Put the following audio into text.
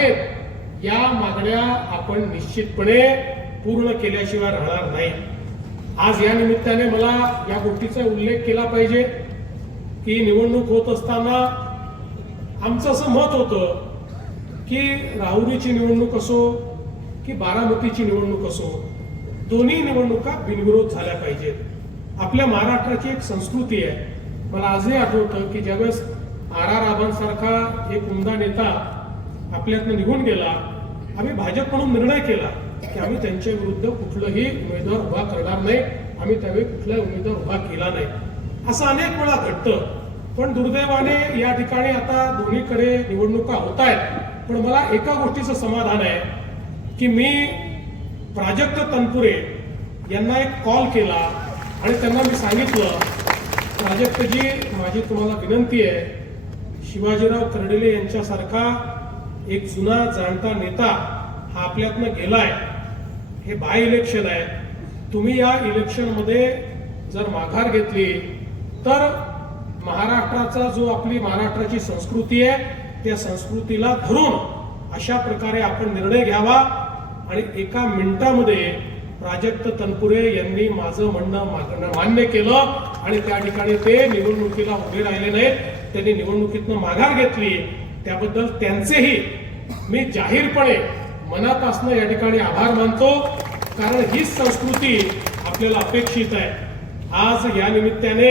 आहेत या मागण्या आपण निश्चितपणे पूर्ण केल्याशिवाय राहणार नाही। आज या निमित्ताने मला या गोष्टीचा उल्लेख केला पाहिजे की निवडणूक होत असताना आमचं असं मत होतं की राहुरीची निवडणूक असो की बारामतीची निवडणूक असो, दोन्ही निवडणुका बिनविरोध झाल्या पाहिजेत। आपल्या महाराष्ट्राची एक संस्कृती आहे। मला आजही आठवतं की ज्यावेळेस आर आबांसारखा एक उमदा नेता आपल्यातनं निघून गेला, आम्ही भाजप म्हणून निर्णय केला की आम्ही त्यांच्या विरुद्ध कुठलाही उमेदवार उभा करणार नाही। आम्ही त्यावेळी कुठलाही उमेदवार उभा केला नाही। असं अनेक वेळा घडतं, पण दुर्दैवाने या ठिकाणी आता दोन्हीकडे निवडणुका होत आहेत। पण मला एका गोष्टीचं समाधान आहे की मी प्राजक्त तनपुरे यांना एक कॉल केला आणि त्यांना मी सांगितलं, प्राजक्तजी माझी तुम्हाला विनंती आहे, शिवाजीराव कर्डिले यांच्यासारखा एक जुना जाणता नेता हा आपल्यातनं गेलाय, हे बाय इलेक्शन आहे, तुम्ही या इलेक्शनमध्ये जर माघार घेतली तर महाराष्ट्राचा जो आपली महाराष्ट्राची संस्कृती आहे त्या संस्कृतीला धरून अशा प्रकारे आपण निर्णय घ्यावा। आणि एका मिनिटामध्ये प्राजक्त तनपुरे यांनी माझं म्हणणं मान्य केलं आणि त्या ठिकाणी ते निवडणुकीला उभे राहिले नाहीत, त्यांनी निवडणुकीतनं माघार घेतली। त्याबद्दल त्यांचेही मी जाहीरपणे मनापासून या ठिकाणी आभार मानतो, कारण हीच संस्कृती आपल्याला अपेक्षित आहे। आज या निमित्ताने